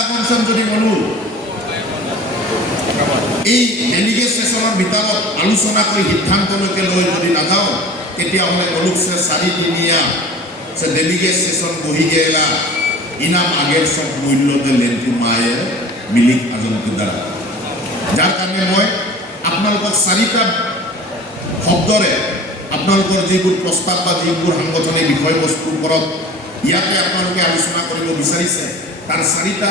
আগমচন যদি অনু এই ডেলিগেট সেশনেৰ ভিতৰত আলোচনা কৰি সিদ্ধান্তলৈকে লৈ যদি নাযাওঁ তেতিয়াহ'লে কলুকছে 4-3 সে ডেলিগেট সেশন বহি গেলা ইনাম আগের সব মূল্যতে লেনটো মায়ে মিলিক আজনটো দ্বারা যার কারণে মই আপোনালোকক 4টা শব্দৰে আপোনালোকৰ যিবোৰ প্ৰস্তাৱ বা যিবোৰ সাংগঠনিক বিষয়বস্তুৰ ওপৰত ইয়াতে আপোনালোকে আলোচনা কৰিব বিচাৰিছে তাৰ 4টা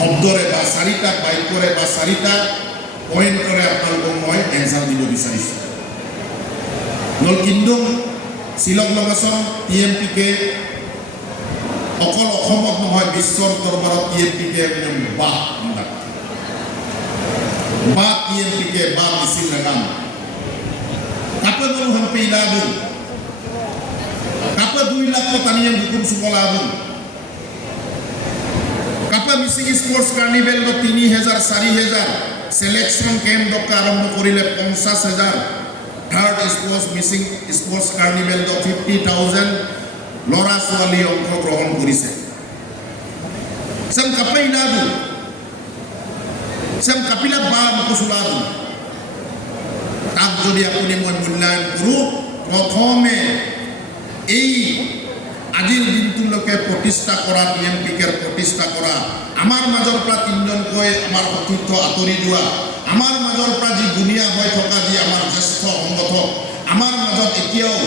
শব্দৰে বা 4টা বাক্যৰে বা 4টা পইণ্টৰে আপোনালোকক মই এনসাৰ দিব বিচাৰিছোঁ নল কিংডম শিলং লংগেছন টিএমপিকে অকল অসমত নহয় বিশ্বৰ দৰবাৰত টিএমপিকে বা টিএমপিকে বা মিছিল নাগাম kapan hampi labu kapan 2 lakh pertanian hukum sukolabu kapan missing sports carnival do 3000 4000 selection camp do arambo korile 50000 third sports missing sports carnival do 50000 lora swali অংশগ্রহণ করিছে sam kapai labu sam kapila ba mukusulabu তাক যদি আপনি মই মূল্যায়ন করু প্রথমে এই আজির দিনটোলৈকে প্রতিষ্ঠা করা টিএমপিকে প্রতিষ্ঠা করা আমার মাজৰ পৰা 3জনকৈ আমাৰ সতীৰ্থ আঁতৰি যোৱা আমাৰ মাজৰ পৰা যি গুণীয়া হৈ থকা যি আমাৰ জ্যেষ্ঠ সংগঠক আমাৰ মাজত এতিয়াও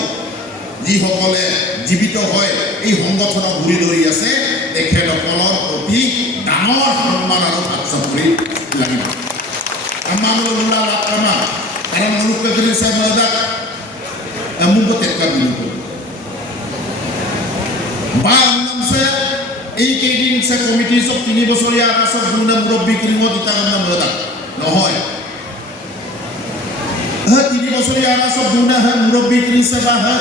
যিসকলে জীবিত হয় এই সংগঠনক ঘূৰি ধৰি আছে তেখেতসকলৰ প্ৰতি ডাঙৰ সন্মান আৰু ভাতৃত্ববোধ লাগিব আমাৰ Lula Lakma karena menurut kegeri saya meledak membuatkan itu bang saya ini saya komite sok 3 বছর ya asal guna murabbi kirimo di tangan meledak nohoy 3 বছর ya asal guna murabbi kiri saya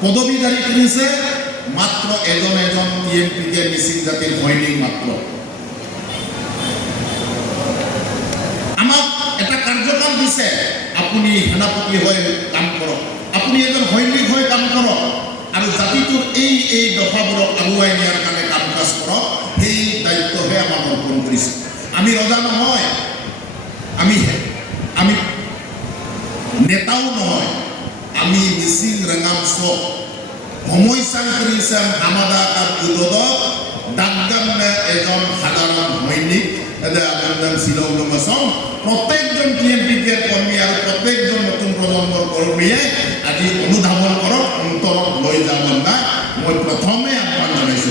পদবী dari kiri saya মাত্র এজন TMP কে মিছিল জাতির হয়নি মাত্র কার্যকাল দিছে আপনি সেনাপতি হয়ে কাম করক আপনি এজন সৈনিক হয়ে কাম করক আর জাতিটোর এই দফাবোরক আগুৱাই নিয়ার কারণে কাম কাজ করক এই দায়িত্বহে আমার অর্পণ করেছে আমি রজা নহয় আমি নেতাও নহয় আমি মিচিং রেঙামচ সমস্যা করেছে হামাদা আর উদদক দাগদামে এজন সাধারণ সৈনিক শিলং লংগেছন প্রত্যেকজন টিএমপিকে কর্মী আর প্রত্যেকজন নতুন প্ৰজন্মৰ কৰ্মীয়ে আজি অনুধাবন কৰক অন্তৰত লৈ যাব না মই প্ৰথমে আহ্বান জানাইছো